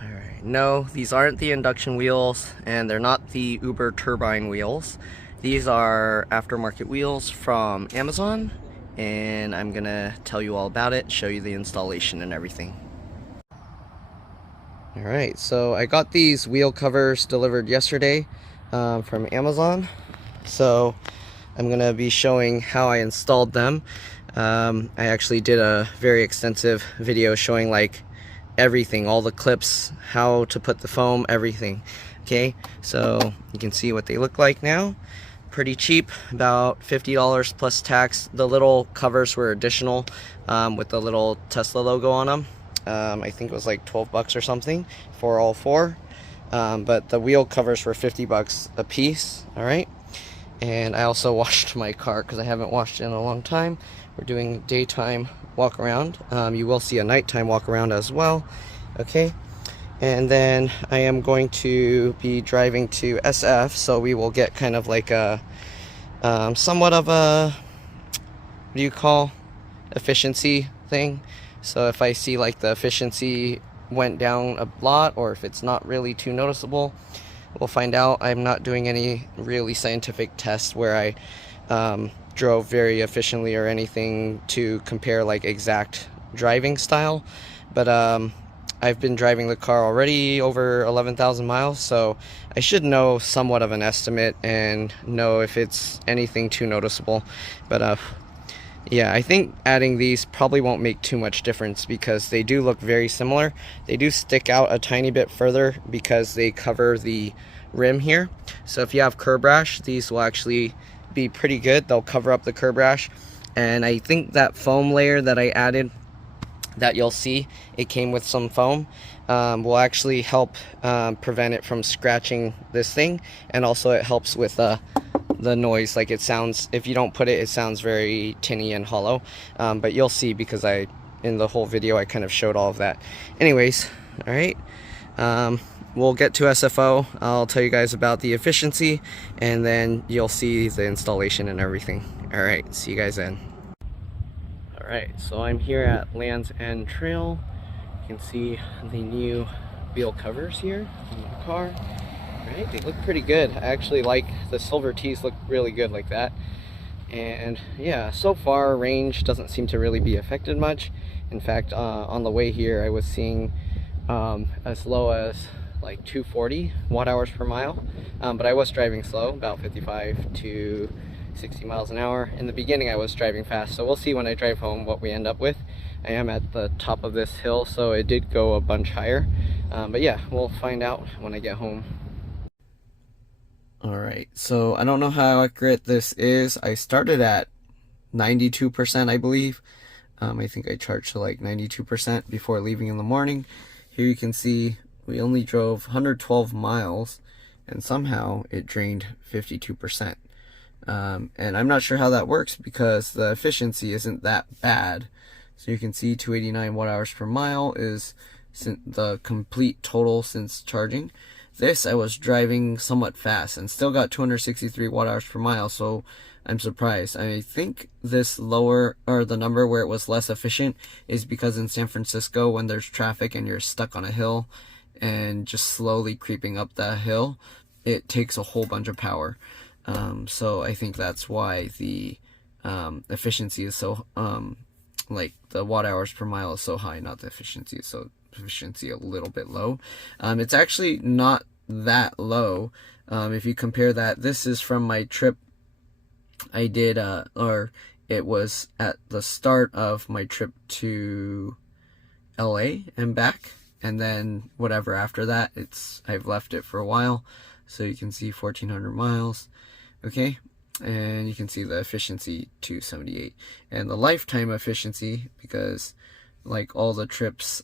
Alright, no, these aren't the induction wheels, and they're not the Uber turbine wheels. These are aftermarket wheels from Amazon, and I'm gonna tell you all about it, show you the installation and everything. Alright, so I got these wheel covers delivered yesterday from Amazon. So I'm gonna be showing how I installed them. I actually did a very extensive video showing like everything, all the clips, how to put the foam, everything. Okay, so you can see what they look like now. Pretty cheap, about $50 plus tax. The little covers were additional with the little Tesla logo on them. I think it was like 12 bucks or something for all four. But the wheel covers were 50 bucks a piece. All right. And I also washed my car because I haven't washed it in a long time. We're doing daytime walk around. You will see a nighttime walk around as well. Okay. And then I am going to be driving to SF, so we will get kind of like a somewhat of a, what do you call, efficiency thing. So if I see like the efficiency went down a lot, or if it's not really too noticeable, we'll find out. I'm not doing any really scientific tests where I drove very efficiently or anything to compare like exact driving style, but I've been driving the car already over 11,000 miles, so I should know somewhat of an estimate and know if it's anything too noticeable. But yeah, I think adding these probably won't make too much difference because they do look very similar. They do stick out a tiny bit further because they cover the rim here. So if you have curb rash, these will actually be pretty good. They'll cover up the curb rash. And I think that foam layer that I added, that you'll see, it came with some foam, will actually help prevent it from scratching this thing. And also it helps with the noise. Like, it sounds, if you don't put it, it sounds very tinny and hollow, but you'll see because in the whole video I kind of showed all of that. Anyways, all right, we'll get to SFO. I'll tell you guys about the efficiency, and then you'll see the installation and everything. All right, see you guys then. All right, so I'm here at Land's End Trail. You can see the new wheel covers here on the car. Right, they look pretty good. I actually like the silver tees, look really good like that. And yeah, so far range doesn't seem to really be affected much. In fact, on the way here I was seeing as low as like 240 watt hours per mile, but I was driving slow, about 55 to 60 miles an hour. In the beginning I was driving fast, so we'll see when I drive home what we end up with. I am at the top of this hill, so it did go a bunch higher, but yeah, we'll find out when I get home. Alright, so I don't know how accurate this is. I started at 92%, I believe. I think I charged to like 92% before leaving in the morning. Here you can see we only drove 112 miles, and somehow it drained 52%. And I'm not sure how that works because the efficiency isn't that bad. So you can see 289 watt hours per mile is the complete total since charging. This, I was driving somewhat fast and still got 263 watt hours per mile, so I'm surprised. I think this lower, or the number where it was less efficient, is because in San Francisco, when there's traffic and you're stuck on a hill and just slowly creeping up that hill, it takes a whole bunch of power. So I think that's why the efficiency is so, like the watt hours per mile is so high, not the efficiency. So efficiency a little bit low. It's actually not that low. If you compare that, this is from my trip I did, or it was at the start of my trip to LA and back, and then whatever after that, I've left it for a while. So you can see 1,400 miles. Okay, and you can see the efficiency 278, and the lifetime efficiency, because like all the trips,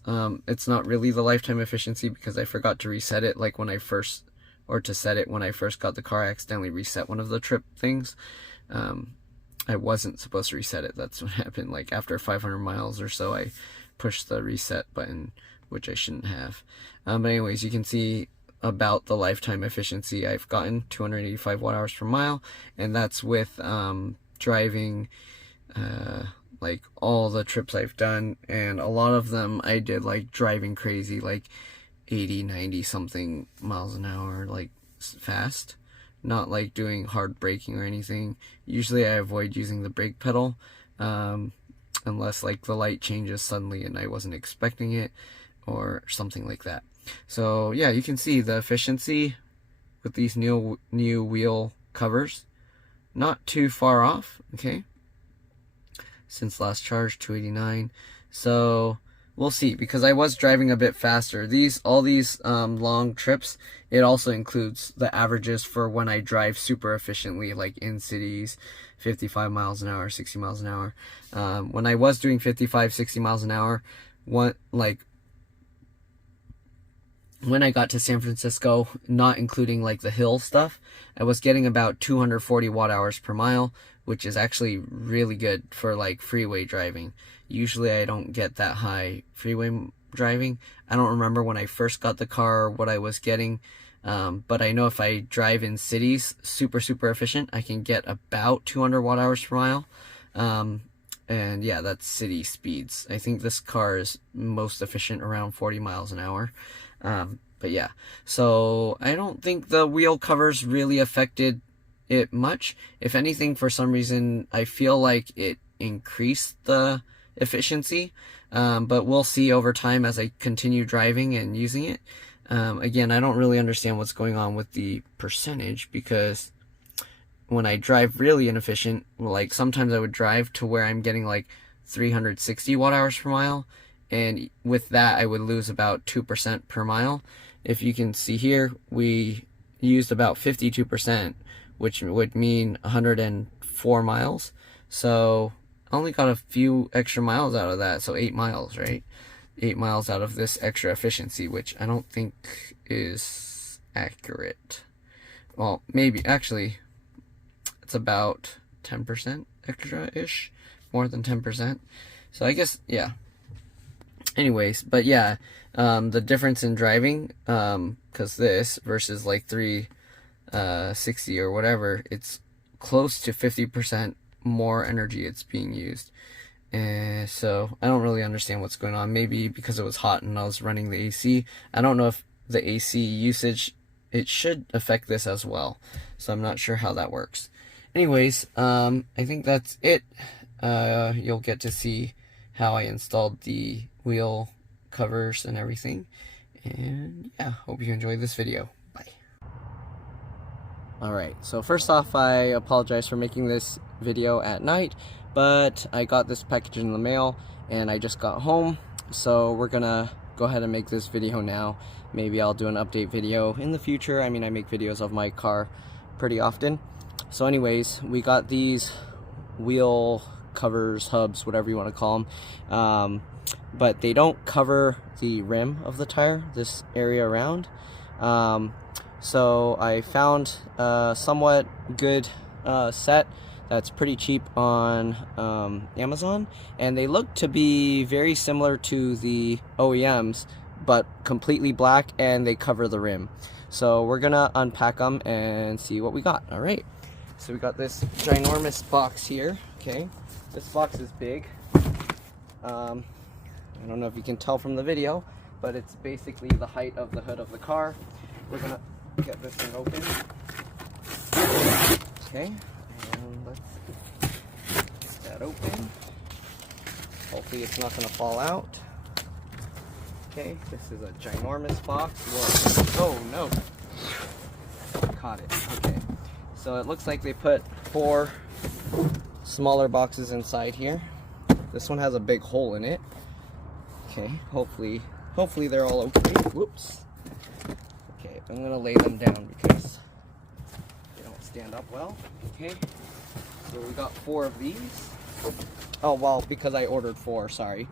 it's not really the lifetime efficiency because I forgot to reset it. Like when I first, or to set it when I first got the car, I accidentally reset one of the trip things. I wasn't supposed to reset it. That's what happened. Like after 500 miles or so, I pushed the reset button, which I shouldn't have. But anyways, you can see about the lifetime efficiency I've gotten, 285 watt hours per mile, and that's with driving like all the trips I've done, and a lot of them I did like driving crazy. Like 80, 90 something miles an hour, like fast. Not like doing hard braking or anything. Usually I avoid using the brake pedal, unless like the light changes suddenly and I wasn't expecting it or something like that. So yeah, you can see the efficiency with these new wheel covers. Not too far off, okay? Since last charge, 289. So we'll see, because I was driving a bit faster. All these long trips, it also includes the averages for when I drive super efficiently, like in cities, 55 miles an hour, 60 miles an hour. When I was doing 55, 60 miles an hour, when I got to San Francisco, not including like the hill stuff, I was getting about 240 watt hours per mile, which is actually really good for like freeway driving. Usually I don't get that high freeway driving. I don't remember when I first got the car what I was getting, but I know if I drive in cities super efficient, I can get about 200 watt hours per mile. And yeah, that's city speeds. I think this car is most efficient around 40 miles an hour. But yeah, so I don't think the wheel covers really affected it much. If anything, for some reason, I feel like it increased the efficiency, but we'll see over time as I continue driving and using it. Again, I don't really understand what's going on with the percentage, because when I drive really inefficient, like sometimes I would drive to where I'm getting like 360 watt hours per mile, and with that I would lose about 2% per mile. If you can see here, we used about 52%, which would mean 104 miles. So I only got a few extra miles out of that, so 8 miles, right? 8 miles out of this extra efficiency, which I don't think is accurate. Well, maybe, actually, it's about 10% extra-ish, more than 10%. So I guess, yeah. Anyways, but yeah, the difference in driving, because this versus like 360 or whatever, it's close to 50% more energy it's being used. And so I don't really understand what's going on. Maybe because it was hot and I was running the AC. I don't know if the AC usage, it should affect this as well. So I'm not sure how that works. Anyways, I think that's it. You'll get to see how I installed the wheel covers and everything. And yeah, hope you enjoyed this video. Bye. Alright, so first off, I apologize for making this video at night, but I got this package in the mail and I just got home, so we're gonna go ahead and make this video now. Maybe I'll do an update video in the future. I mean, I make videos of my car pretty often. So anyways, we got these wheel covers, hubs, whatever you want to call them, but they don't cover the rim of the tire, this area around. So I found a somewhat good set that's pretty cheap on Amazon, and they look to be very similar to the OEMs, but completely black, and they cover the rim. So we're gonna unpack them and see what we got. All right, so we got this ginormous box here. Okay, this box is big. I don't know if you can tell from the video, but it's basically the height of the hood of the car. We're gonna get this thing open. Okay, and let's get that open. Hopefully it's not gonna fall out. Okay, this is a ginormous box. Whoa. Oh no, caught it. Okay, so it looks like they put 4 smaller boxes inside here. This one has a big hole in it. Okay, hopefully they're all okay. Whoops. Okay, I'm gonna lay them down because they don't stand up well. Okay, so we got 4 of these. Oh, well, because I ordered 4, sorry.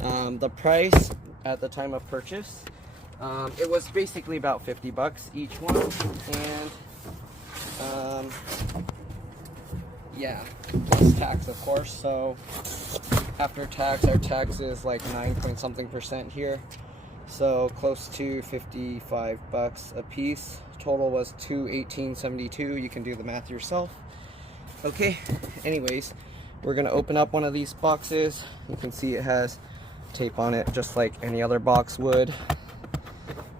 The price at the time of purchase, it was basically about 50 bucks each one, and yeah, plus tax, of course. So after tax, our tax is like 9-point-something% here, so close to 55 bucks a piece. Total was $218.72. You can do the math yourself. Okay, anyways, we're gonna open up one of these boxes. You can see it has tape on it just like any other box would.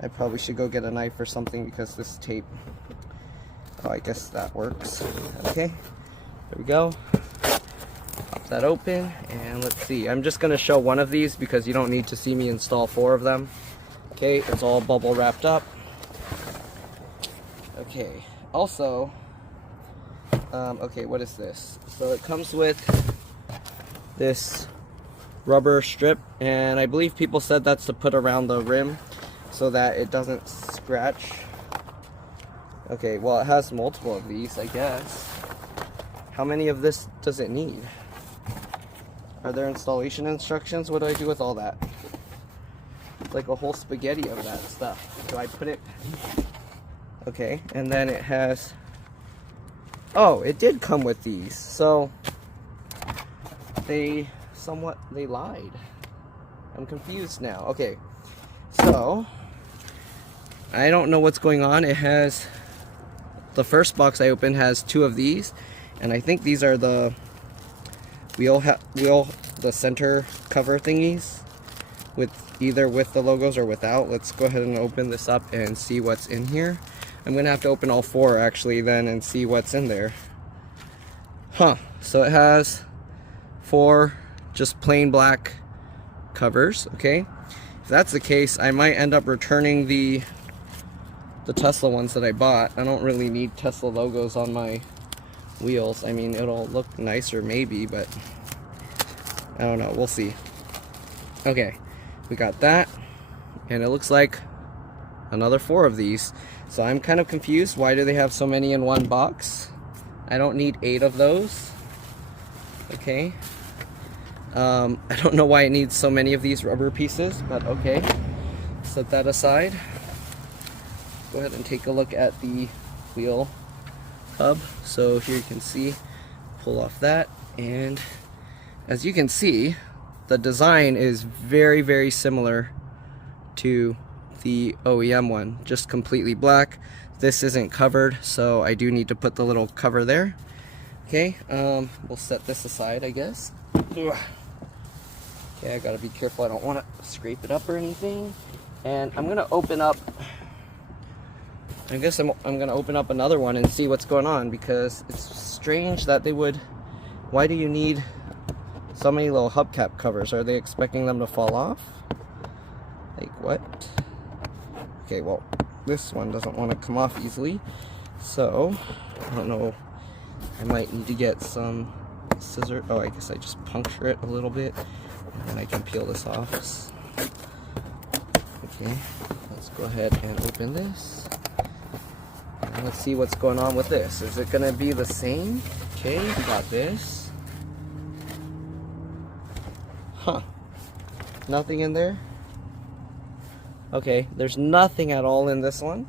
I probably should go get a knife or something because this tape, oh, I guess that works. Okay, there we go. Pop that open, and let's see. I'm just gonna show one of these because you don't need to see me install 4 of them. Okay, it's all bubble wrapped up. Okay, also, okay, what is this? So it comes with this rubber strip, and I believe people said that's to put around the rim so that it doesn't scratch. Okay, well, it has multiple of these, I guess. How many of this does it need? Are there installation instructions? What do I do with all that? It's like a whole spaghetti of that stuff. Do I put it? Okay, and then it has, oh, it did come with these. So they lied. I'm confused now. Okay, so I don't know what's going on. It has, the first box I opened has 2 of these, and I think these are the the center cover thingies, with either with the logos or without. Let's go ahead and open this up and see what's in here. I'm gonna have to open all 4 actually then and see what's in there. Huh, so it has 4 just plain black covers. Okay, if that's the case, I might end up returning the Tesla ones that I bought. I don't really need Tesla logos on my wheels. I mean, it'll look nicer maybe, but I don't know, we'll see. Okay, we got that, and it looks like another 4 of these. So I'm kind of confused. Why do they have so many in one box? I don't need 8 of those. Okay, I don't know why it needs so many of these rubber pieces, but okay, set that aside. Go ahead and take a look at the wheel hub. So here you can see, pull off that, and as you can see, the design is very, very similar to the OEM one, just completely black. This isn't covered, so I do need to put the little cover there. Okay, we'll set this aside, I guess. Ugh. Okay, I gotta be careful, I don't want to scrape it up or anything. And I'm gonna open up, I guess I'm gonna open up another one and see what's going on, because it's strange that they would, why do you need so many little hubcap covers? Are they expecting them to fall off? Like what? Okay, well, this one doesn't want to come off easily, so I don't know, I might need to get some scissors. Oh, I guess I just puncture it a little bit and then I can peel this off. Okay, let's go ahead and open this. And let's see what's going on with this. Is it gonna be the same? Okay, we got this. Huh, nothing in there. Okay, there's nothing at all in this one.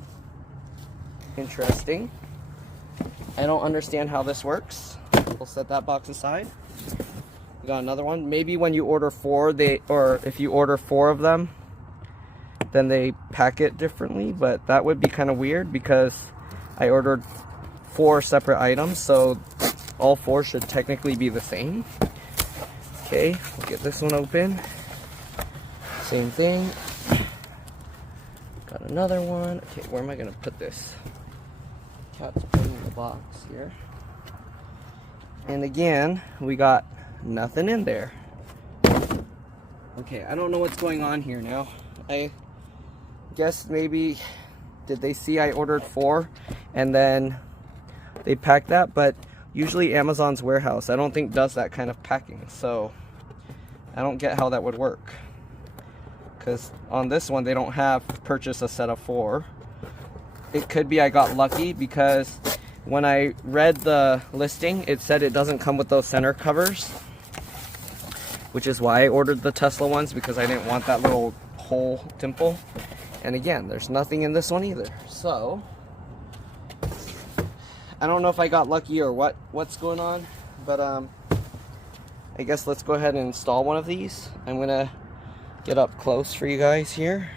Interesting. I don't understand how this works. We'll set that box aside. We got another one. Maybe when you order 4, or if you order 4 of them, then they pack it differently, but that would be kind of weird because I ordered 4 separate items, so all 4 should technically be the same. Okay, we'll get this one open. Same thing. Got another one. Okay, where am I gonna put this? Cat's putting the box here. And again, we got nothing in there. Okay, I don't know what's going on here now. I guess maybe, did they see I ordered 4 and then they packed that? But usually Amazon's warehouse, I don't think does that kind of packing. So I don't get how that would work. Because on this one, they don't have purchase a set of 4. It could be I got lucky because when I read the listing, it said it doesn't come with those center covers, which is why I ordered the Tesla ones, because I didn't want that little hole dimple. And again, there's nothing in this one either. So I don't know if I got lucky or what's going on, but I guess let's go ahead and install one of these. I'm gonna get up close for you guys here.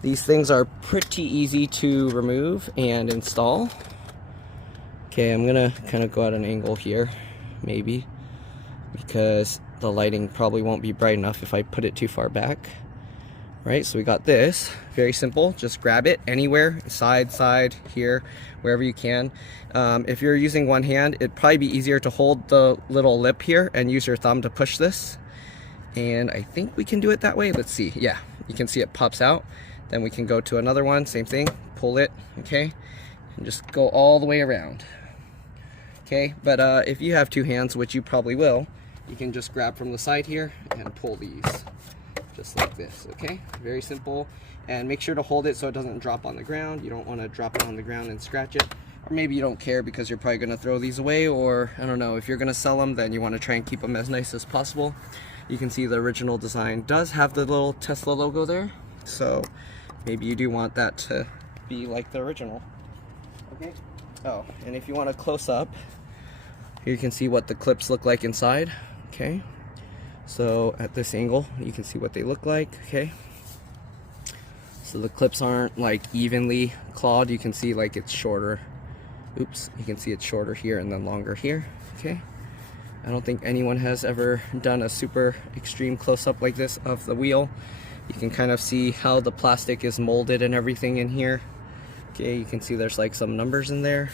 These things are pretty easy to remove and install. Okay, I'm gonna kind of go at an angle here, maybe, because the lighting probably won't be bright enough if I put it too far back. Right, so we got this, very simple, just grab it anywhere, side, here, wherever you can. If you're using one hand, it'd probably be easier to hold the little lip here and use your thumb to push this. And I think we can do it that way. Let's see. Yeah, you can see it pops out. Then we can go to another one, same thing, pull it, okay, and just go all the way around. Okay, but if you have two hands, which you probably will, you can just grab from the side here and pull these. Just like this, okay? Very simple. And make sure to hold it so it doesn't drop on the ground. You don't want to drop it on the ground and scratch it. Or maybe you don't care because you're probably going to throw these away, or I don't know, if you're going to sell them, then you want to try and keep them as nice as possible. You can see the original design does have the little Tesla logo there, so maybe you do want that to be like the original. Okay. Oh, and if you want a close up, here you can see what the clips look like inside. Okay. So at this angle, you can see what they look like, okay? So the clips aren't like evenly clawed. You can see like it's shorter. Oops, you can see it's shorter here and then longer here, okay? I don't think anyone has ever done a super extreme close-up like this of the wheel. You can kind of see how the plastic is molded and everything in here. Okay, you can see there's like some numbers in there.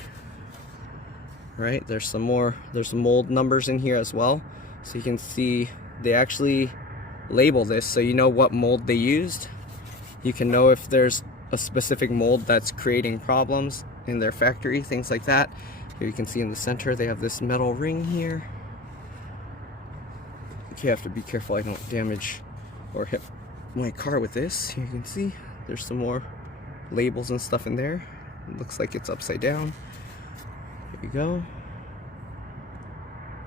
Right, there's some mold numbers in here as well. So you can see they actually label this so you know what mold they used. You can know if there's a specific mold that's creating problems in their factory, things like that. Here you can see in the center they have this metal ring here. Okay, I have to be careful I don't damage or hit my car with this. Here you can see there's some more labels and stuff in there. It looks like it's upside down. Here you go.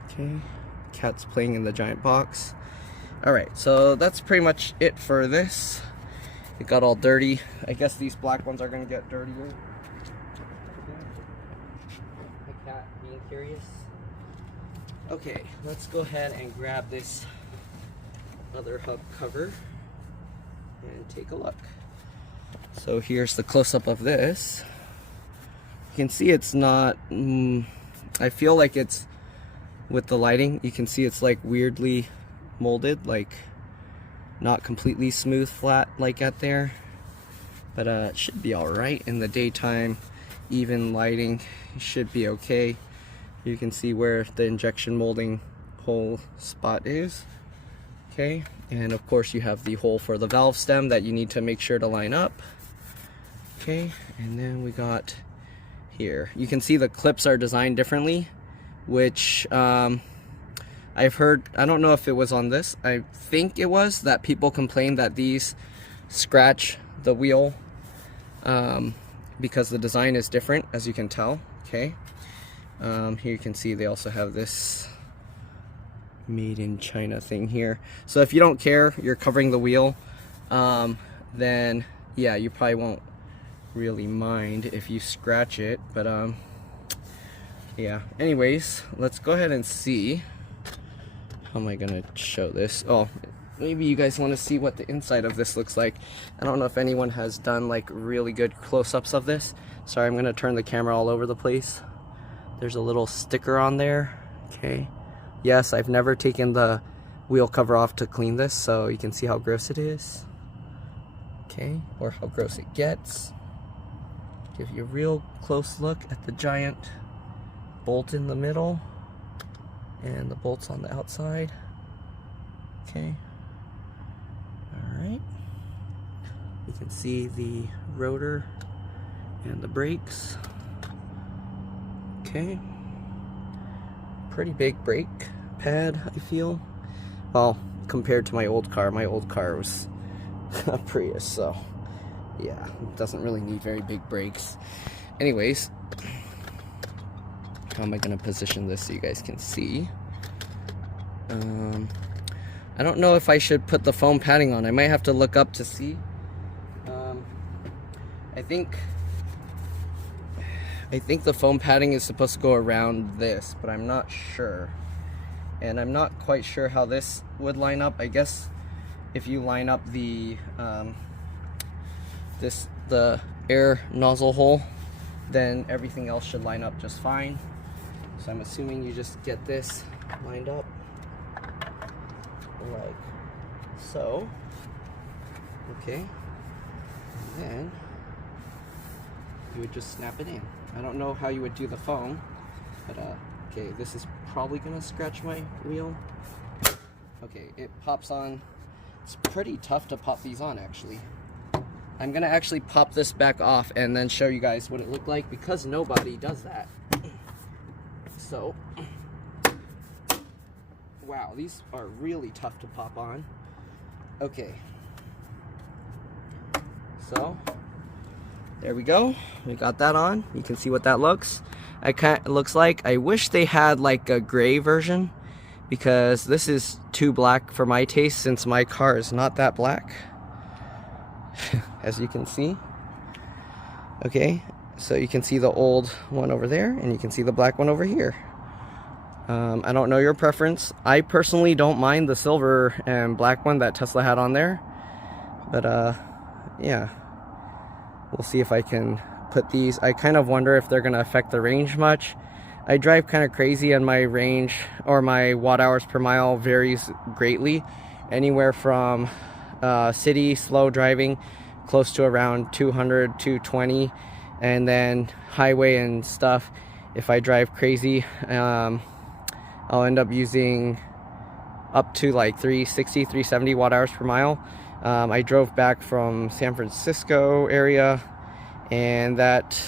Okay. Cat's playing in the giant box. Alright, so that's pretty much it for this. It got all dirty. I guess these black ones are going to get dirtier. The cat being curious. Okay, let's go ahead and grab this other hub cover and take a look. So here's the close-up of this. You can see it's not, I feel like it's, with the lighting, you can see it's like weirdly molded, like not completely smooth flat like at there. But it should be alright in the daytime. Even lighting should be okay. You can see where the injection molding hole spot is. Okay, and of course you have the hole for the valve stem that you need to make sure to line up. Okay, and then we got here. You can see the clips are designed differently, which I've heard, I don't know if it was on this, I think it was, that people complain that these scratch the wheel because the design is different, as you can tell. Okay, here you can see they also have this made in China thing here. So if you don't care, you're covering the wheel, then yeah, you probably won't really mind if you scratch it. But yeah, anyways, let's go ahead and see. How am I gonna show this? Oh, maybe you guys want to see what the inside of this looks like. I don't know if anyone has done like really good close-ups of this. Sorry, I'm gonna turn the camera all over the place. There's a little sticker on there. Okay, yes, I've never taken the wheel cover off to clean this, so you can see how gross it is. Okay, or how gross it gets. Give you a real close look at the giant bolt in the middle and the bolts on the outside. Okay, all right, you can see the rotor and the brakes. Okay, pretty big brake pad, I feel. Well, compared to my old car was a Prius, so yeah, it doesn't really need very big brakes. Anyways, how am I going to position this so you guys can see? I don't know if I should put the foam padding on. I might have to look up to see. I think the foam padding is supposed to go around this, but I'm not sure. And I'm not quite sure how this would line up. I guess if you line up the the air nozzle hole, then everything else should line up just fine. So I'm assuming you just get this lined up like so. Okay, and then you would just snap it in. I don't know how you would do the phone, but okay, this is probably gonna scratch my wheel. Okay, it pops on. It's pretty tough to pop these on, actually. I'm gonna actually pop this back off and then show you guys what it looked like, because nobody does that. So, wow, these are really tough to pop on. Okay, so there we go. We got that on. You can see what that looks. It looks like. I wish they had like a gray version, because this is too black for my taste, since my car is not that black. As you can see. Okay, so you can see the old one over there, and you can see the black one over here. I don't know your preference. I personally don't mind the silver and black one that Tesla had on there, but yeah, we'll see if I can put these. I kind of wonder if they're gonna affect the range much. I drive kind of crazy, and my range, or my watt hours per mile, varies greatly, anywhere from city slow driving close to around 200, 220, and then highway and stuff, if I drive crazy, I'll end up using up to like 360, 370 watt hours per mile. I drove back from San Francisco area, and that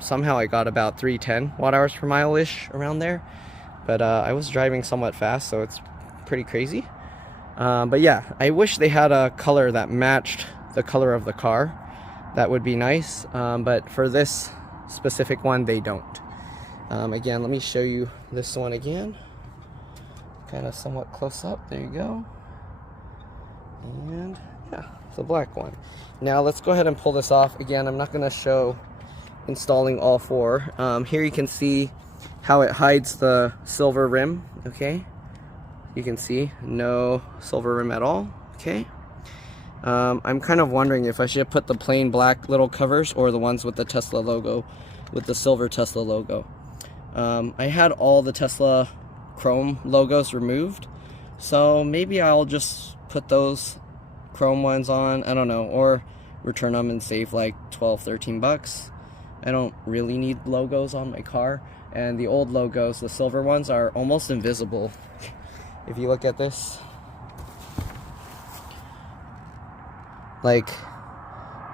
somehow I got about 310 watt hours per mile ish, around there, but I was driving somewhat fast, so it's pretty crazy. But yeah, I wish they had a color that matched the color of the car. That would be nice, but for this specific one, they don't. Again, let me show you this one again, kind of somewhat close up. There you go. And yeah, it's a black one. Now let's go ahead and pull this off. Again, I'm not going to show installing all four. Here you can see how it hides the silver rim. Okay, you can see no silver rim at all. Okay, I'm kind of wondering if I should put the plain black little covers, or the ones with the Tesla logo, with the silver Tesla logo. I had all the Tesla chrome logos removed, so maybe I'll just put those chrome ones on. I don't know, or return them and save like 12, 13 bucks. I don't really need logos on my car, and the old logos, the silver ones, are almost invisible. If you look at this, like,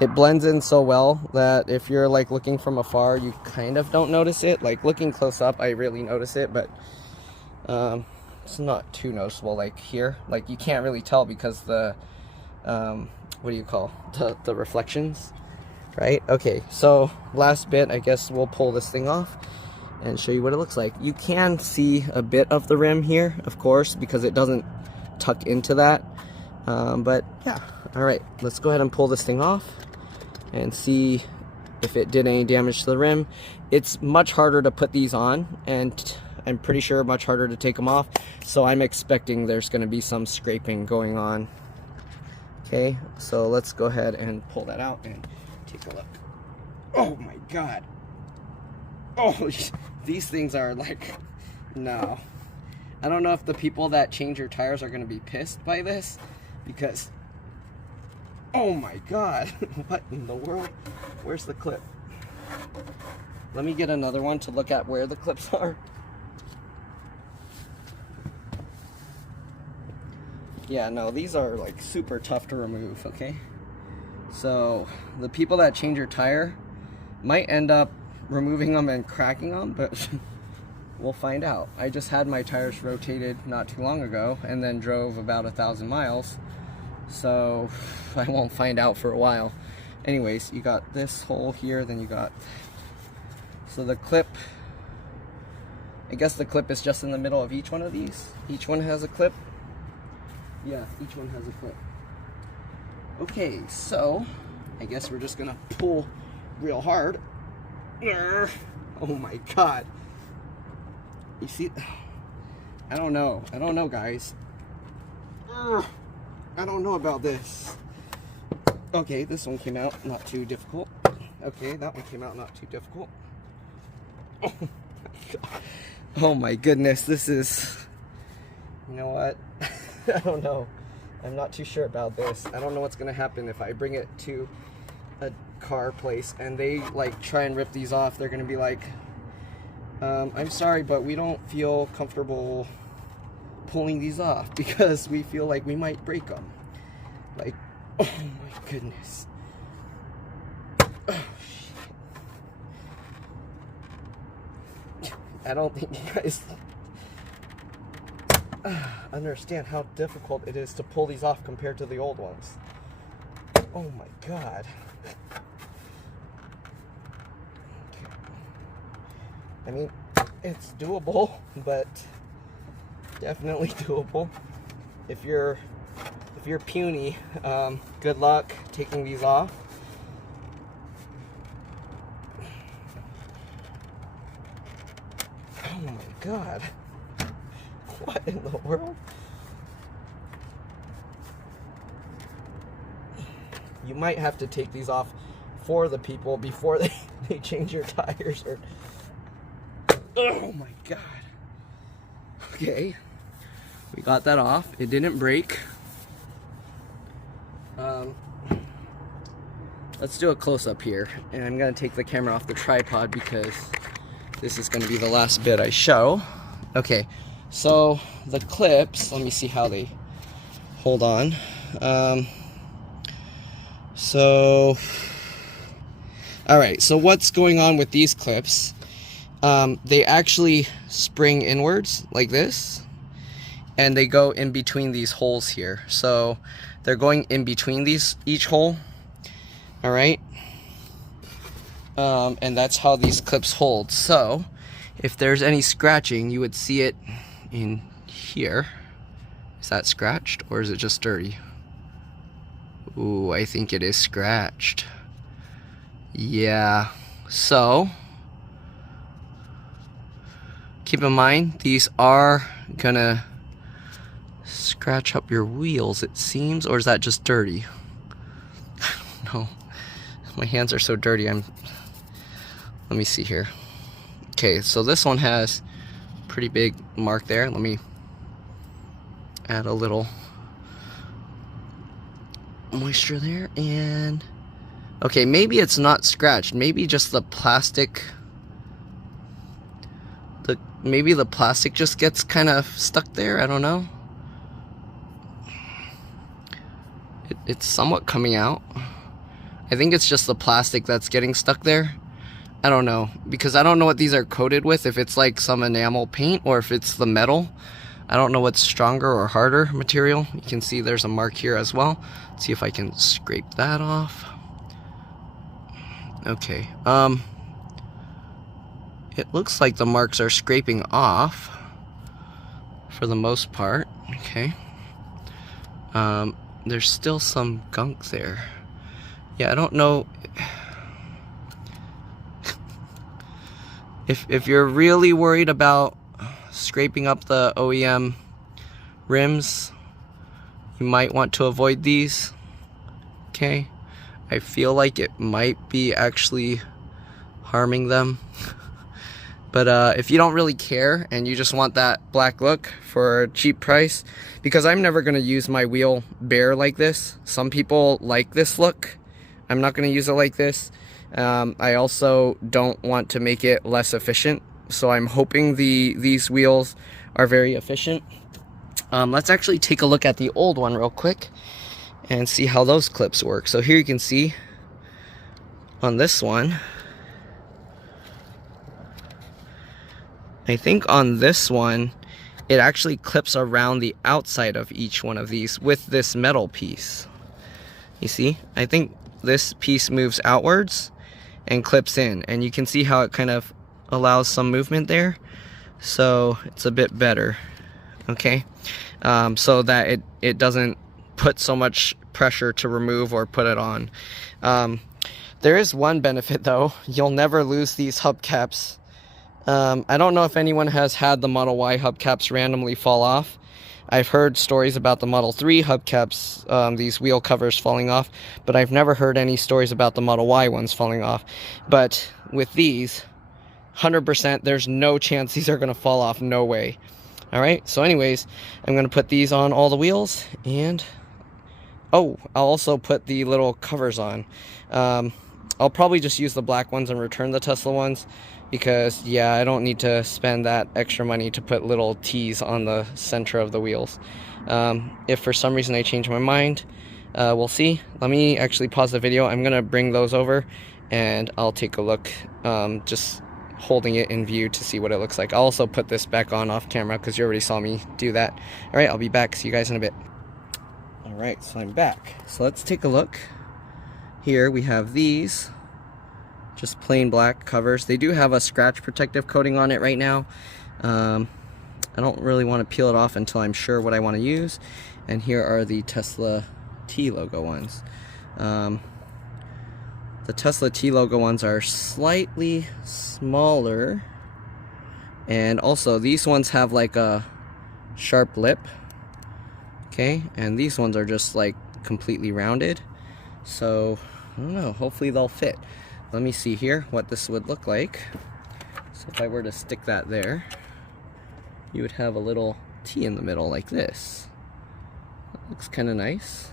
it blends in so well that if you're like looking from afar, you kind of don't notice it. Like looking close up, I really notice it, but it's not too noticeable. Like here, like you can't really tell, because the what do you call the reflections, right? Okay, so last bit, I guess we'll pull this thing off and show you what it looks like. You can see a bit of the rim here, of course, because it doesn't tuck into that, but yeah. All right, let's go ahead and pull this thing off and see if it did any damage to the rim. It's much harder to put these on, and I'm pretty sure much harder to take them off, so I'm expecting there's going to be some scraping going on. Okay, so let's go ahead and pull that out and take a look. Oh my god. Oh, these things are like, no. I don't know if the people that change your tires are going to be pissed by this, because, oh my god, what in the world? Where's the clip? Let me get another one to look at where the clips are. Yeah, no, these are like super tough to remove, okay? So the people that change your tire might end up removing them and cracking them, but we'll find out. I just had my tires rotated not too long ago, and then drove about 1,000 miles. So I won't find out for a while. Anyways, you got this hole here, then you got, so the clip, I guess the clip is just in the middle of each one of these. Each one has a clip. Yeah, each one has a clip. Okay, so I guess we're just gonna pull real hard. Oh my god. You see, I don't know guys. I don't know about this. Okay, this one came out not too difficult. Okay, that one came out not too difficult. Oh my god. Oh my goodness, this is, you know what? I don't know. I'm not too sure about this. I don't know what's gonna happen if I bring it to a car place and they like try and rip these off. They're gonna be like, I'm sorry, but we don't feel comfortable pulling these off because we feel like we might break them. Like, oh my goodness. Oh, shit. I don't think you guys understand how difficult it is to pull these off compared to the old ones. Oh my god. I mean, it's doable, but definitely doable. If you're puny, good luck taking these off. Oh my god. What in the world? You might have to take these off for the people before they change your tires or... Oh my god. Okay. We got that off. It didn't break. Let's do a close-up here. And I'm going to take the camera off the tripod because this is going to be the last bit I show. Okay. So the clips, let me see how they hold on. Alright, so what's going on with these clips? They actually spring inwards like this, and they go in between these holes here. So they're going in between each hole. Alright? And that's how these clips hold. So if there's any scratching, you would see it in here. Is that scratched or is it just dirty? Ooh, I think it is scratched. Yeah. So keep in mind, these are gonna scratch up your wheels, it seems, or is that just dirty? I don't know. My hands are so dirty. Let me see here. Okay, so this one has pretty big mark there. Let me add a little moisture there. And okay, maybe it's not scratched, maybe just the plastic, maybe the plastic just gets kind of stuck there. I don't know. It's somewhat coming out. I think it's just the plastic that's getting stuck there. I don't know, because I don't know what these are coated with, if it's like some enamel paint or if it's the metal. I don't know what's stronger or harder material. You can see there's a mark here as well. Let's see if I can scrape that off. Okay, it looks like the marks are scraping off for the most part. Okay. There's still some gunk there. Yeah, I don't know. If you're really worried about scraping up the OEM rims, you might want to avoid these. Okay, I feel like it might be actually harming them. But if you don't really care and you just want that black look for a cheap price, because I'm never going to use my wheel bare like this. Some people like this look. I'm not going to use it like this. I also don't want to make it less efficient, so I'm hoping these wheels are very efficient. Let's actually take a look at the old one real quick and see how those clips work. So here you can see on this one, I think on this one, it actually clips around the outside of each one of these with this metal piece. You see? I think this piece moves outwards and clips in, and you can see how it kind of allows some movement there, so it's a bit better. Okay, so that it doesn't put so much pressure to remove or put it on. There is one benefit though: you'll never lose these hubcaps. I don't know if anyone has had the Model Y hubcaps randomly fall off. I've heard stories about the Model 3 hubcaps, these wheel covers falling off, but I've never heard any stories about the Model Y ones falling off. But with these, 100%, there's no chance these are going to fall off. No way. Alright, so anyways, I'm going to put these on all the wheels, and Oh, I'll also put the little covers on. I'll probably just use the black ones and return the Tesla ones, because yeah, I don't need to spend that extra money to put little T's on the center of the wheels. If for some reason I change my mind, we'll see. Let me actually pause the video. I'm gonna bring those over and I'll take a look, just holding it in view to see what it looks like. I'll also put this back on off camera because you already saw me do that. All right, I'll be back. See you guys in a bit. All right, so I'm back. So let's take a look. Here we have these, just plain black covers. They do have a scratch protective coating on it right now. I don't really want to peel it off until I'm sure what I want to use. And here are the Tesla T logo ones. The Tesla T logo ones are slightly smaller, and also these ones have like a sharp lip, okay, and these ones are just like completely rounded. So I don't know, hopefully they'll fit. Let me see here what this would look like. So if I were to stick that there, you would have a little T in the middle like this. That looks kind of nice.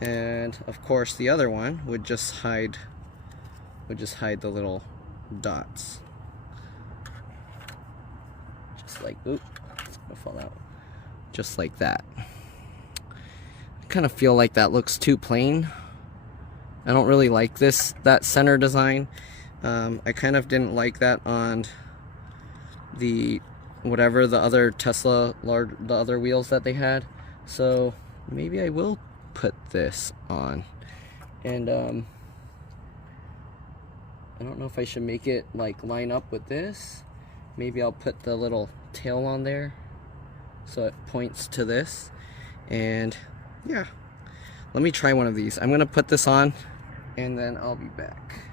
And of course the other one would just hide the little dots. Just like, oop, it's gonna fall out. Just like that. I kind of feel like that looks too plain. I don't really like that center design. I kind of didn't like that on the other Tesla the other wheels that they had. So maybe I will put this on. And I don't know if I should make it like line up with this. Maybe I'll put the little tail on there so it points to this. And yeah, let me try one of these. I'm gonna put this on and then I'll be back.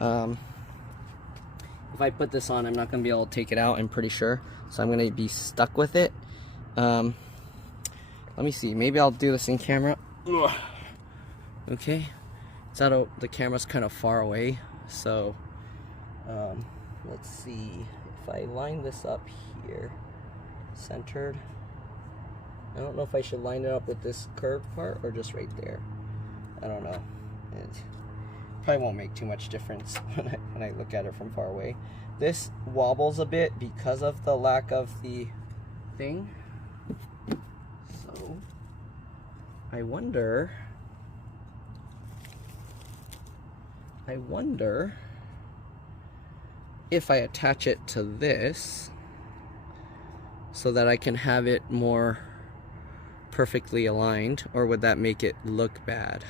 If I put this on, I'm not gonna be able to take it out, I'm pretty sure, so I'm gonna be stuck with it. Let me see, maybe I'll do this in camera. Okay, the camera's kind of far away, so let's see if I line this up here, centered. I don't know if I should line it up with this curved part or just right there. I don't know. It probably won't make too much difference when I look at it from far away. This wobbles a bit because of the lack of the thing. So I wonder if I attach it to this so that I can have it more perfectly aligned, or would that make it look bad?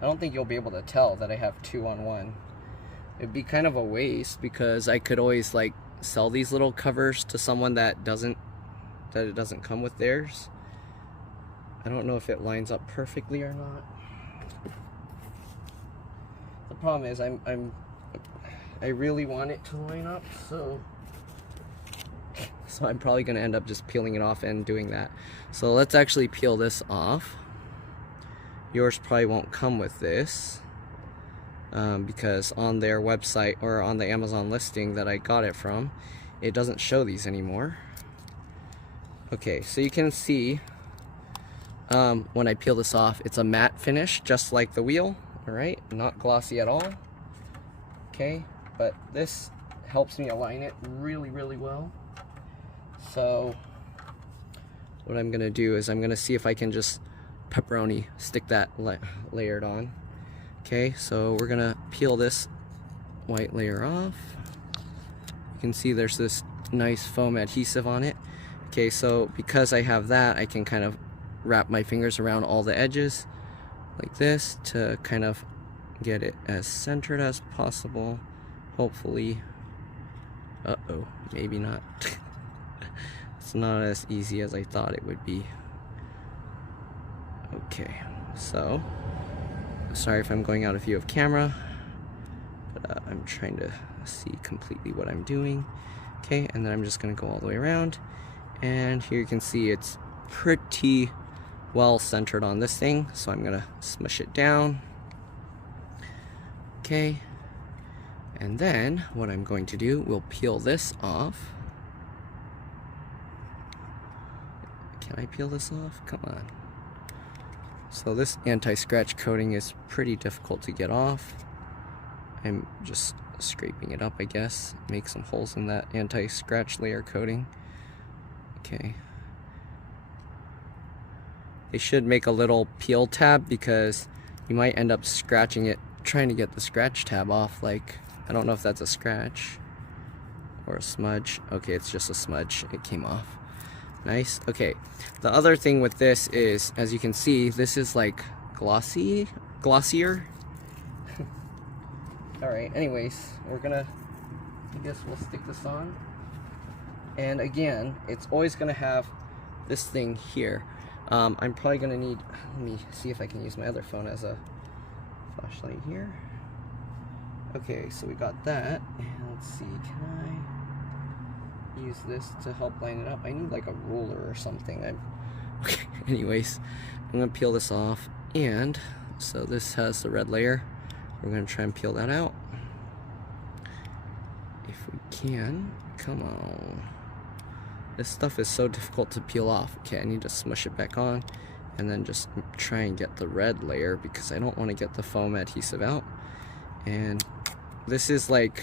I don't think you'll be able to tell that I have 2 on 1. It'd be kind of a waste because I could always like sell these little covers to someone that it doesn't come with theirs. I don't know if it lines up perfectly or not. The problem is I really want it to line up, so I'm probably gonna end up just peeling it off and doing that. So let's actually peel this off. Yours probably won't come with this because on their website or on the Amazon listing that I got it from, it doesn't show these anymore. Okay, so you can see when I peel this off, it's a matte finish just like the wheel, alright, not glossy at all. Okay, but this helps me align it really, really well. So what I'm gonna do is I'm gonna see if I can just pepperoni stick that layered on. Okay, so we're gonna peel this white layer off. You can see there's this nice foam adhesive on it. Okay, so because I have that, I can kind of wrap my fingers around all the edges like this to kind of get it as centered as possible, hopefully. Uh-oh, maybe not. It's not as easy as I thought it would be. Okay, so sorry if I'm going out of view of camera, but I'm trying to see completely what I'm doing. Okay, and then I'm just gonna go all the way around, and here you can see it's pretty well centered on this thing, so I'm gonna smush it down. Okay, and then what I'm going to do, we'll peel this off. Can I peel this off? Come on. So this anti-scratch coating is pretty difficult to get off. I'm just scraping it up, I guess. Make some holes in that anti-scratch layer coating. Okay. They should make a little peel tab because you might end up scratching it, trying to get the scratch tab off. Like, I don't know if that's a scratch or a smudge. Okay, it's just a smudge. It came off. Nice. Okay. The other thing with this is, as you can see, this is like glossier. Alright, anyways, we're gonna, I guess we'll stick this on. And again, it's always gonna have this thing here. I'm probably gonna need, let me see if I can use my other phone as a flashlight here. Okay, so we got that. And let's see, can I use this to help line it up? I need like a ruler or something. Okay, anyways, I'm gonna peel this off. And so this has the red layer. We're gonna try and peel that out. If we can, come on. This stuff is so difficult to peel off. Okay, I need to smush it back on and then just try and get the red layer because I don't want to get the foam adhesive out. And this is like,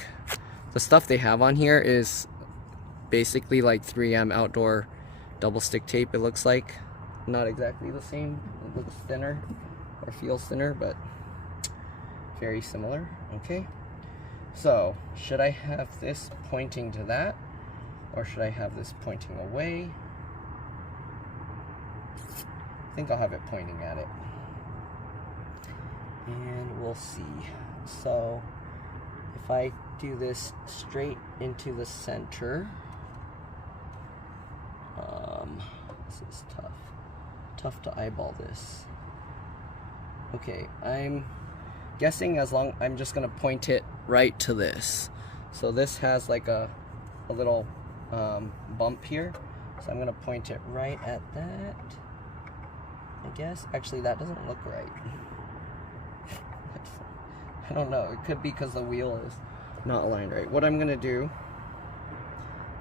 the stuff they have on here is basically like 3M outdoor double stick tape, it looks like. Not exactly the same, it looks thinner or feels thinner, but very similar. Okay, so should I have this pointing to that or should I have this pointing away? I think I'll have it pointing at it and we'll see. So if I do this straight into the center, this is tough to eyeball this. Okay, I'm guessing I'm just gonna point it right to this. So this has like a little bump here, so I'm gonna point it right at that, I guess. Actually, that doesn't look right. I don't know, it could be because the wheel is not aligned right. What I'm gonna do,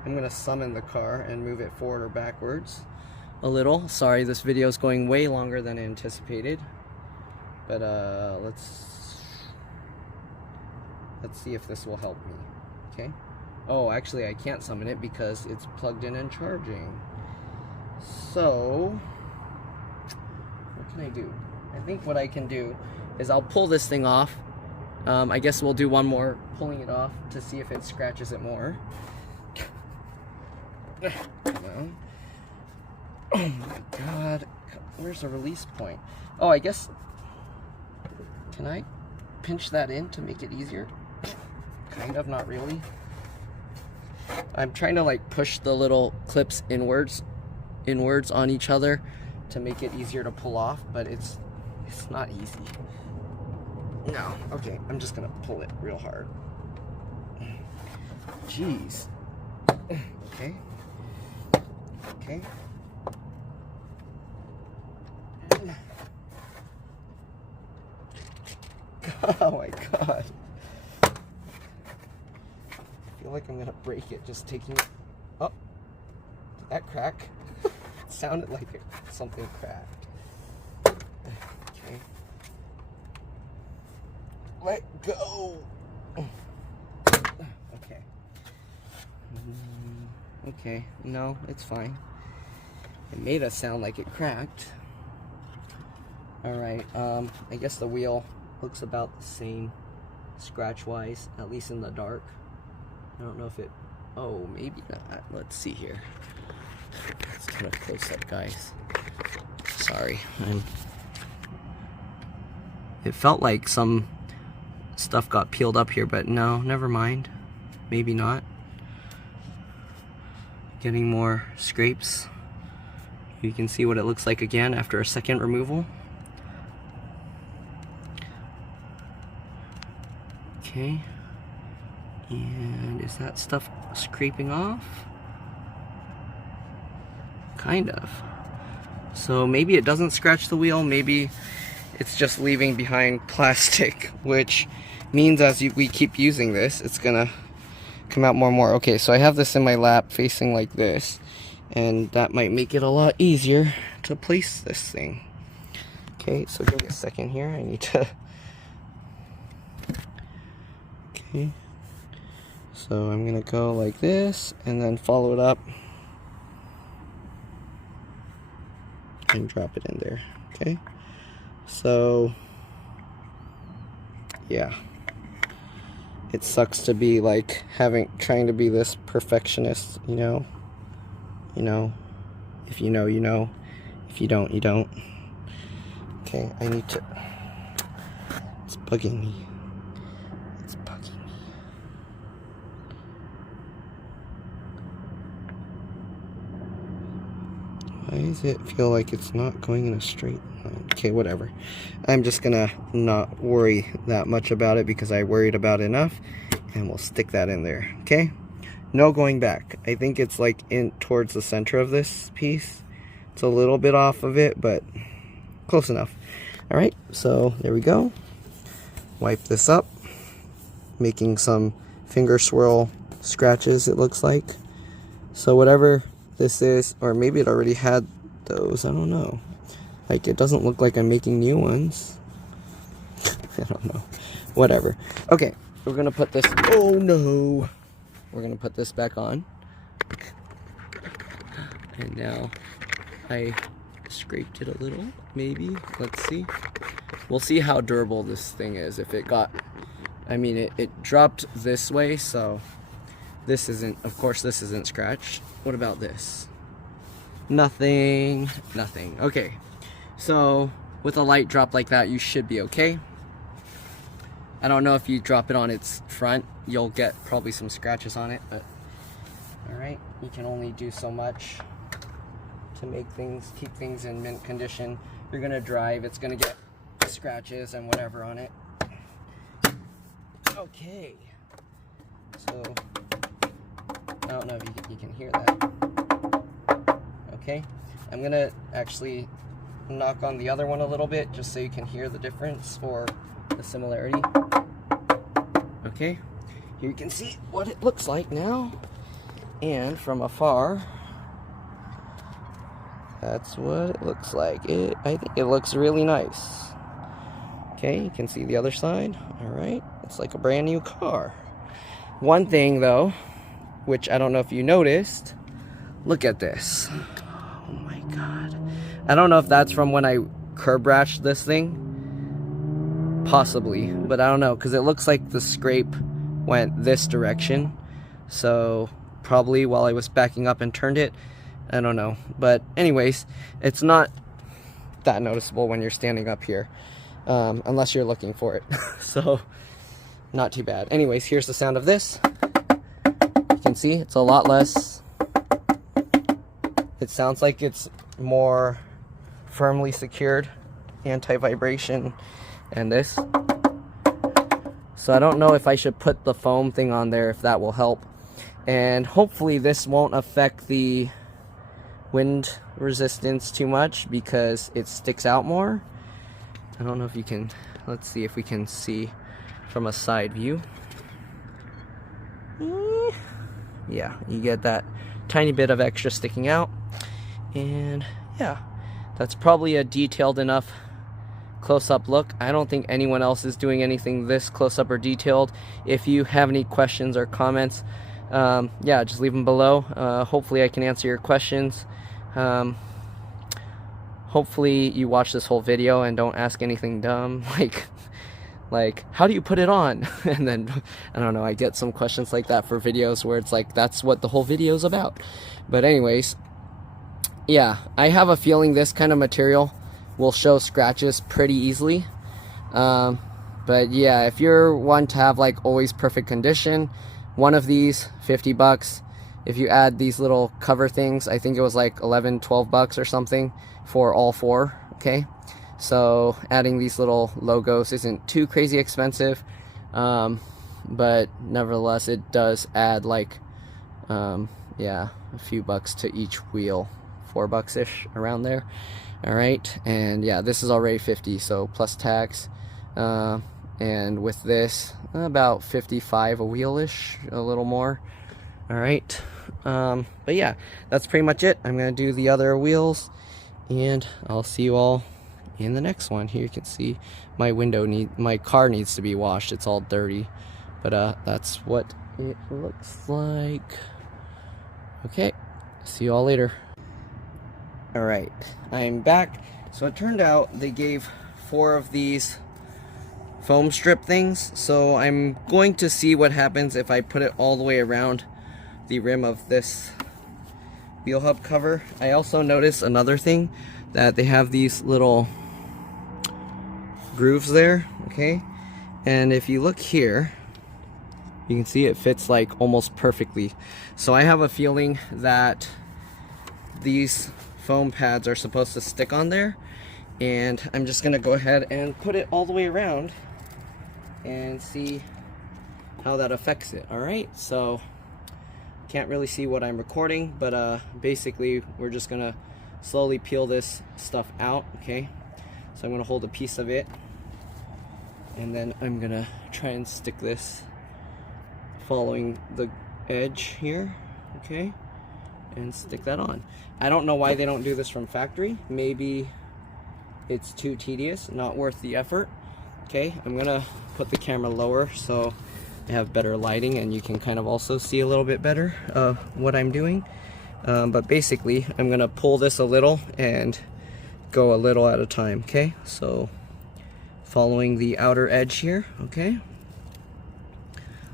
I'm gonna summon the car and move it forward or backwards a little. Sorry, this video is going way longer than anticipated, but let's see if this will help me. Okay. Oh, actually I can't summon it because it's plugged in and charging. So what can I do? I think what I can do is I'll pull this thing off. I guess we'll do one more pulling it off to see if it scratches it more. No. Oh my god, where's the release point? Oh, I guess, can I pinch that in to make it easier? Kind of, not really. I'm trying to like push the little clips inwards on each other to make it easier to pull off, but it's not easy. No, okay, I'm just gonna pull it real hard. Jeez. Okay. Okay. Oh my god. I feel like I'm gonna break it just taking it. Oh, did that crack? It sounded like something cracked. Okay. Let go. Okay. Okay, no, it's fine. It made us sound like it cracked. Alright, I guess the wheel looks about the same scratch-wise, at least in the dark. I don't know if it... Oh, maybe not. Let's see here. It's kind of close up, guys. Sorry. It felt like some stuff got peeled up here, but no, never mind. Maybe not. Getting more scrapes. You can see what it looks like again after a second removal. Okay. And is that stuff scraping off? Kind of. So maybe it doesn't scratch the wheel, maybe it's just leaving behind plastic, which means as we keep using this, it's gonna come out more and more. Okay, so I have this in my lap facing like this, and that might make it a lot easier to place this thing. Okay, so give me a second here. I need to... Okay, so I'm gonna go like this and then follow it up and drop it in there. Okay, so yeah, it sucks to be like trying to be this perfectionist, you know, if you know, you know, if you don't, you don't. Okay, I need to, it's bugging me. It's bugging me. Why does it feel like it's not going in a straight line? Okay, whatever. I'm just gonna not worry that much about it because I worried about it enough, and we'll stick that in there. Okay, no going back. I think it's like in towards the center of this piece. It's a little bit off of it, but close enough. All right, so there we go. Wipe this up, making some finger swirl scratches, it looks like. So whatever this is, or maybe it already had those, I don't know. Like, it doesn't look like I'm making new ones. I don't know. Whatever. Okay, we're gonna put this, oh no! We're gonna put this back on. And now I scraped it a little, maybe. Let's see. We'll see how durable this thing is. If it got, I mean, it dropped this way, so this isn't, of course, this isn't scratched. What about this? Nothing, nothing. Okay, so with a light drop like that, you should be okay. I don't know if you drop it on its front, you'll get probably some scratches on it, but all right, you can only do so much to make things, keep things in mint condition. You're gonna drive, it's gonna get scratches and whatever on it. Okay, so I don't know if you can hear that. Okay, I'm gonna actually knock on the other one a little bit just so you can hear the difference or the similarity. Okay, here you can see what it looks like now, and from afar, that's what it looks like. I think it looks really nice. Okay, you can see the other side. All right, it's like a brand new car. One thing though, which I don't know if you noticed, look at this. Oh my God. I don't know if that's from when I curb rashed this thing. Possibly, but I don't know, because it looks like the scrape went this direction. So probably while I was backing up and turned it, I don't know. But anyways, it's not that noticeable when you're standing up here, unless you're looking for it. So not too bad. Anyways, here's the sound of this. You can see it's a lot less. It sounds like it's more firmly secured, anti-vibration, and this. So I don't know if I should put the foam thing on there, if that will help. And hopefully this won't affect the wind resistance too much because it sticks out more. I don't know if you can, let's see if we can see from a side view. Yeah, you get that tiny bit of extra sticking out. And yeah, that's probably a detailed enough close-up look. I don't think anyone else is doing anything this close-up or detailed. If you have any questions or comments, yeah, just leave them below. Hopefully I can answer your questions. Hopefully you watch this whole video and don't ask anything dumb, like how do you put it on? And then, I don't know, I get some questions like that for videos where it's like, that's what the whole video is about. But anyways, yeah, I have a feeling this kind of material will show scratches pretty easily. But yeah, if you're one to have like always perfect condition, one of these, 50 bucks. If you add these little cover things, I think it was like 11, 12 bucks or something for all four, okay? So adding these little logos isn't too crazy expensive, but nevertheless, it does add like, yeah, a few bucks to each wheel, $4-ish around there. All right, and yeah, this is already 50, so plus tax, and with this, about 55 a wheel-ish, a little more. All right, But yeah, that's pretty much it. I'm gonna do the other wheels, and I'll see you all in the next one. Here you can see my car needs to be washed. It's all dirty, but that's what it looks like. Okay, see you all later. All right, I'm back. So it turned out they gave 4 of these foam strip things, so I'm going to see what happens if I put it all the way around the rim of this wheel hub cover. I also noticed another thing, that they have these little grooves there, okay? And if you look here, you can see it fits like almost perfectly. So I have a feeling that these foam pads are supposed to stick on there, and I'm just gonna go ahead and put it all the way around and see how that affects it. All right, so can't really see what I'm recording, but basically we're just gonna slowly peel this stuff out, okay? So I'm gonna hold a piece of it, and then I'm gonna try and stick this following the edge here, okay? And stick that on. I don't know why they don't do this from factory. Maybe it's too tedious, not worth the effort. Okay, I'm gonna put the camera lower so I have better lighting and you can kind of also see a little bit better what I'm doing. But basically, I'm gonna pull this a little and go a little at a time, okay? So, following the outer edge here, okay?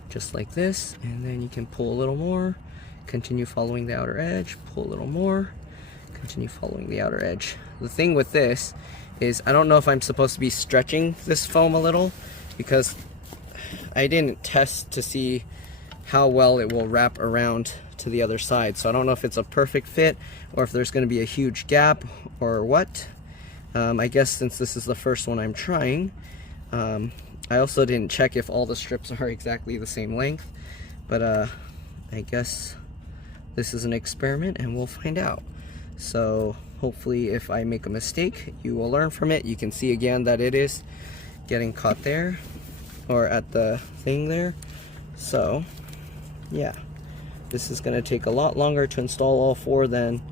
Just like this, and then you can pull a little more, continue following the outer edge, pull a little more, continue following the outer edge. The thing with this is I don't know if I'm supposed to be stretching this foam a little, because I didn't test to see how well it will wrap around to the other side. So I don't know if it's a perfect fit or if there's going to be a huge gap or what. I guess since this is the first one I'm trying, I also didn't check if all the strips are exactly the same length, but I guess this is an experiment and we'll find out. So hopefully if I make a mistake, you will learn from it. You can see again that it is getting caught there, or at the thing there. So yeah, this is going to take a lot longer to install all 4 than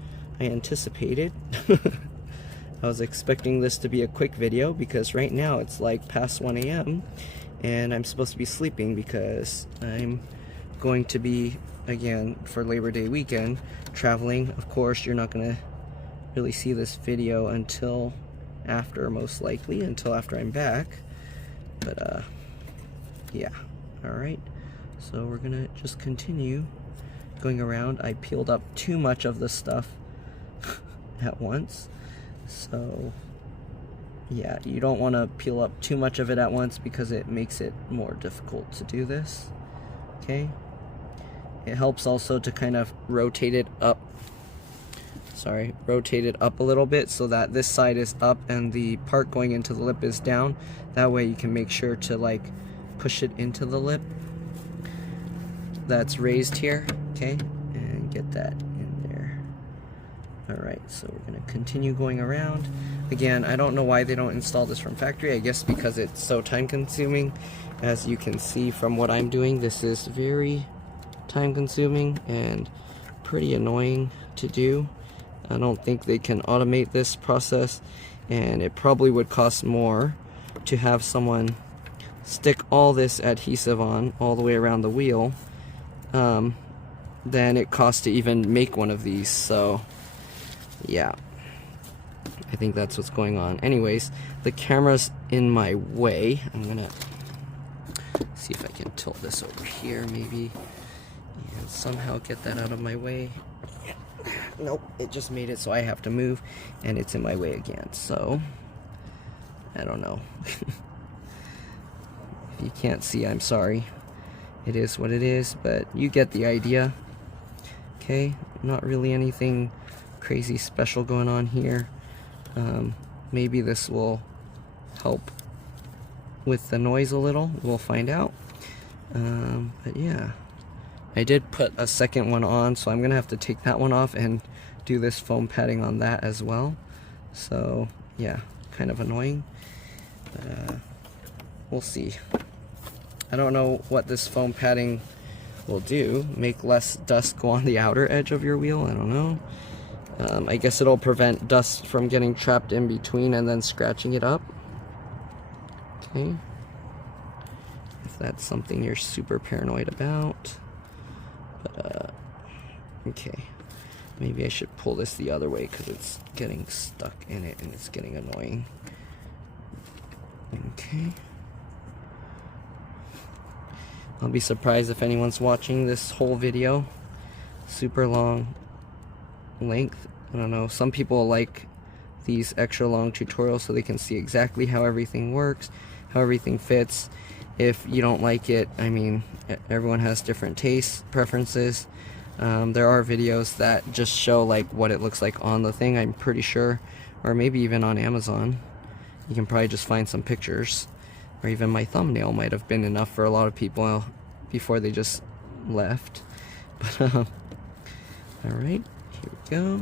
I anticipated. I was expecting this to be a quick video because right now it's like past 1 a.m. and I'm supposed to be sleeping because I'm going to be, again, for Labor Day weekend, traveling. Of course, you're not going to really see this video until after, most likely, until after I'm back. But, yeah. Alright. So we're going to just continue going around. I peeled up too much of the stuff at once. So, yeah, you don't want to peel up too much of it at once because it makes it more difficult to do this. Okay? It helps also to kind of rotate it up. Rotate it up a little bit so that this side is up and the part going into the lip is down. That way you can make sure to like push it into the lip that's raised here, okay? And get that in there. Alright, so we're going to continue going around. Again, I don't know why they don't install this from factory. I guess because it's so time consuming. As you can see from what I'm doing, this is very time consuming and pretty annoying to do. I don't think they can automate this process, and it probably would cost more to have someone stick all this adhesive on all the way around the wheel than it costs to even make one of these. So yeah, I think that's what's going on. Anyways, the camera's in my way. I'm gonna see if I can tilt this over here maybe and somehow get that out of my way. Nope, it just made it so I have to move and it's in my way again. So I don't know. If you can't see, I'm sorry. It is what it is, but you get the idea. Okay, not really anything crazy special going on here. Maybe this will help with the noise a little. We'll find out. But yeah, I did put a second one on, so I'm gonna have to take that one off and do this foam padding on that as well. So yeah, kind of annoying, but we'll see. I don't know what this foam padding will do. Make less dust go on the outer edge of your wheel. I don't know. I guess it'll prevent dust from getting trapped in between and then scratching it up. Okay. If that's something you're super paranoid about. But, okay. Maybe I should pull this the other way because it's getting stuck in it and it's getting annoying. Okay. I'll be surprised if anyone's watching this whole video. Super long length. I don't know. Some people like these extra long tutorials so they can see exactly how everything works, how everything fits. If you don't like it, I mean, everyone has different tastes, preferences. There are videos that just show like what it looks like on the thing, I'm pretty sure, or maybe even on Amazon. You can probably just find some pictures, or even my thumbnail might have been enough for a lot of people before they just left. But alright, here we go.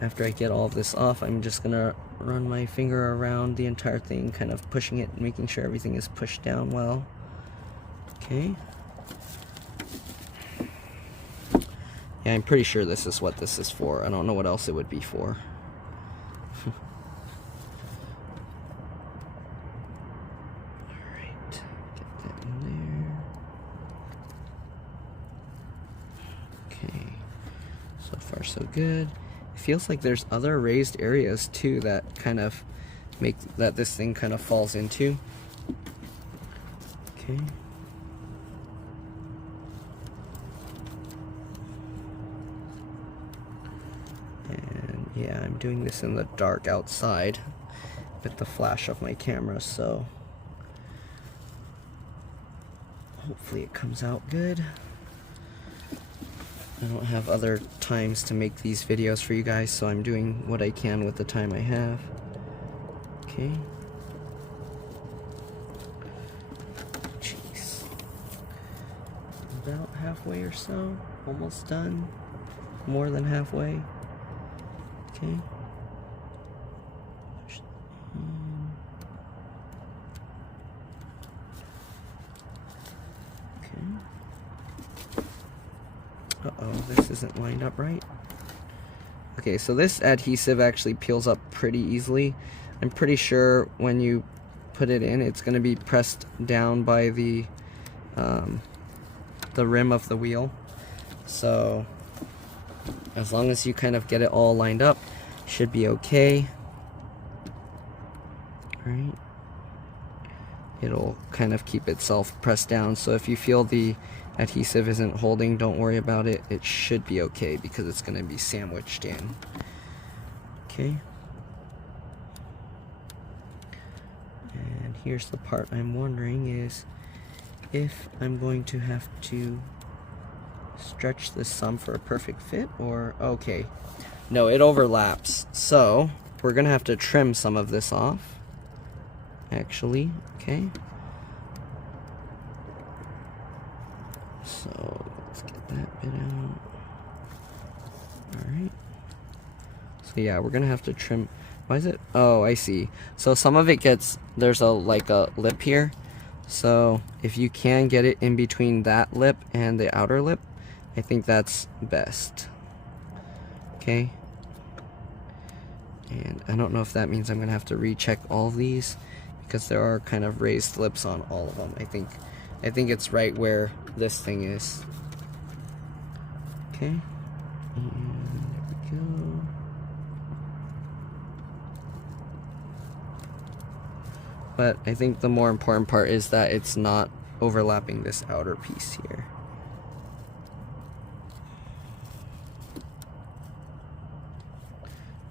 After I get all of this off, I'm just gonna run my finger around the entire thing, kind of pushing it, making sure everything is pushed down well. Okay. Yeah, I'm pretty sure this is what this is for. I don't know what else it would be for. Alright, get that in there. Okay, so far so good. It feels like there's other raised areas too that kind of make that this thing kind of falls into. Okay. And yeah, I'm doing this in the dark outside with the flash of my camera, so hopefully it comes out good. I don't have other times to make these videos for you guys, so I'm doing what I can with the time I have. Okay. Jeez. About halfway or so. Almost done. More than halfway. Okay. Uh-oh, this isn't lined up right. Okay, so this adhesive actually peels up pretty easily. I'm pretty sure when you put it in, it's going to be pressed down by the rim of the wheel. So as long as you kind of get it all lined up, should be okay. Right? It'll kind of keep itself pressed down. So if you feel the adhesive isn't holding, don't worry about it. It should be okay because it's going to be sandwiched in. Okay. And here's the part I'm wondering is if I'm going to have to stretch this some for a perfect fit, or okay. No, it overlaps. So we're going to have to trim some of this off. Actually, okay. So let's get that bit out. Alright. So yeah, we're gonna have to trim. Why is it? Oh, I see. So some of it gets, there's like a lip here. So if you can get it in between that lip and the outer lip, I think that's best. Okay. And I don't know if that means I'm gonna have to recheck all of these, because there are kind of raised lips on all of them. I think it's right where this thing is. Okay. And there we go. But I think the more important part is that it's not overlapping this outer piece here.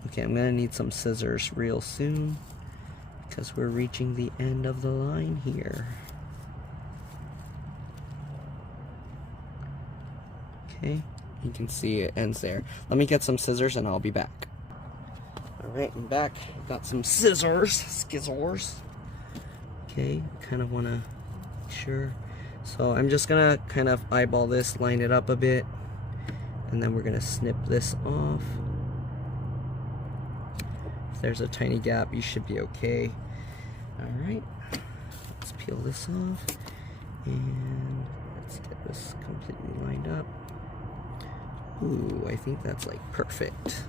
Okay, I'm gonna need some scissors real soon, because we're reaching the end of the line here. Okay, you can see it ends there. Let me get some scissors and I'll be back. Alright, I'm back. Got some scissors. Okay, kind of want to make sure. So I'm just going to kind of eyeball this, line it up a bit, and then we're going to snip this off. If there's a tiny gap, you should be okay. Alright, let's peel this off, and Let's get this completely lined up. Ooh, I think that's like perfect.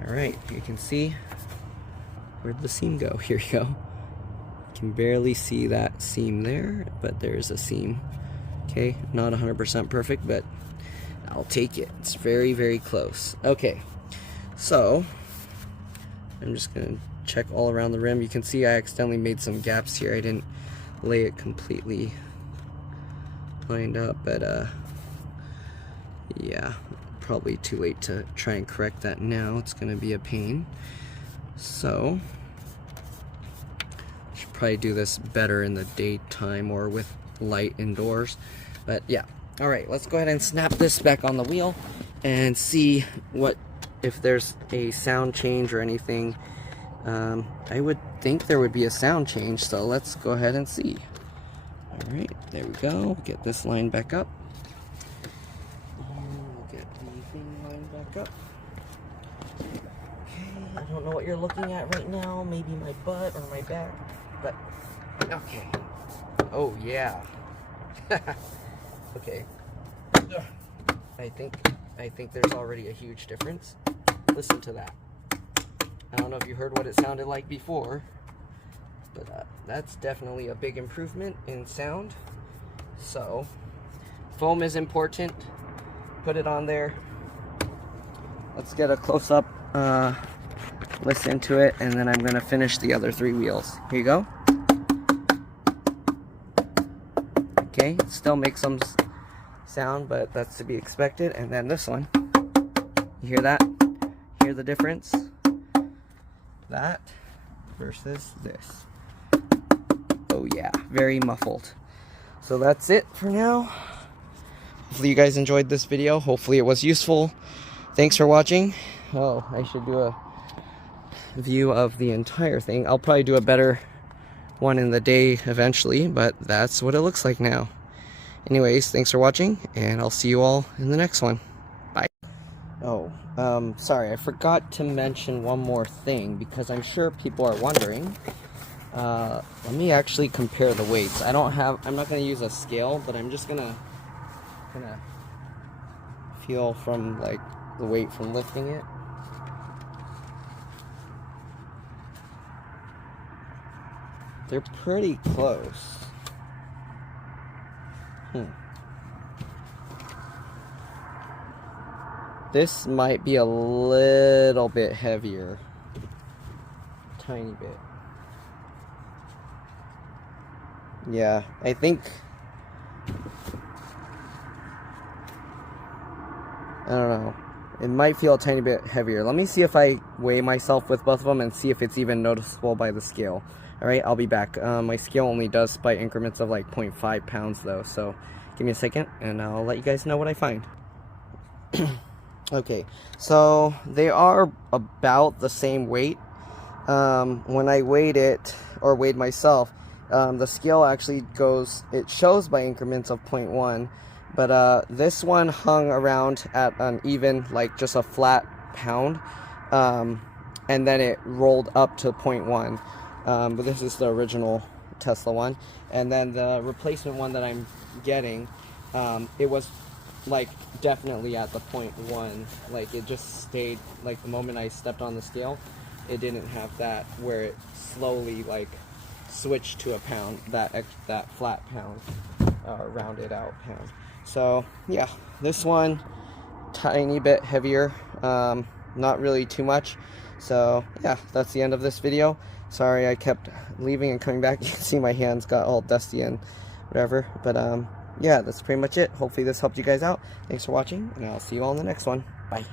Alright, you can see, where'd the seam go? Here you go. You can barely see that seam there, but there's a seam. Okay, not 100% perfect, but I'll take it. It's very, very close. Okay, so I'm just gonna check all around the rim. You can see I accidentally made some gaps here. I didn't lay it completely lined up, but yeah, probably too late to try and correct that now. It's gonna be a pain. So should probably do this better in the daytime or with light indoors. But yeah, all right, let's go ahead and snap this back on the wheel and see what, if there's a sound change or anything. I would think there would be a sound change, so let's go ahead and see. All right, there we go. Get this line back up. And we'll get the thing lined back up. Okay, I don't know what you're looking at right now. Maybe my butt or my back, but okay. Oh yeah. Okay. I think there's already a huge difference. Listen to that. I don't know if you heard what it sounded like before, but that's definitely a big improvement in sound. So, foam is important. Put it on there. Let's get a close-up listen to it, and then I'm going to finish the other 3 wheels. Here you go. Okay, still makes some sound, but that's to be expected. And then this one. You hear that? Hear the difference? That versus this. Oh yeah, very muffled. So that's it for now. Hopefully you guys enjoyed this video. Hopefully it was useful. Thanks for watching. Oh, I should do a view of the entire thing. I'll probably do a better one in the day eventually, but that's what it looks like now. Anyways, thanks for watching, and I'll see you all in the next one. Bye. Oh, sorry, I forgot to mention one more thing, because I'm sure people are wondering. Let me actually compare the weights. I'm not going to use a scale, but I'm just going to feel from, like, the weight from lifting it. They're pretty close. This might be a little bit heavier. Tiny bit. Yeah, I think... I don't know. It might feel a tiny bit heavier. Let me see if I weigh myself with both of them and see if it's even noticeable by the scale. Alright, I'll be back. My scale only does by increments of like 0.5 pounds though, so give me a second and I'll let you guys know what I find. Okay, so they are about the same weight. When I weighed it, or weighed myself, the scale actually goes, it shows by increments of 0.1, but this one hung around at an even, like just a flat pound, and then it rolled up to 0.1. But this is the original Tesla one, and then the replacement one that I'm getting, it was like definitely at the 0.1. Like it just stayed, like the moment I stepped on the scale, it didn't have that where it slowly like switched to a pound, that flat pound, rounded out pound. So yeah, this one tiny bit heavier, not really too much. So yeah, that's the end of this video. Sorry I kept leaving and coming back. You can see my hands got all dusty and whatever, but yeah, that's pretty much it. Hopefully this helped you guys out. Thanks for watching, and I'll see you all in the next one. Bye.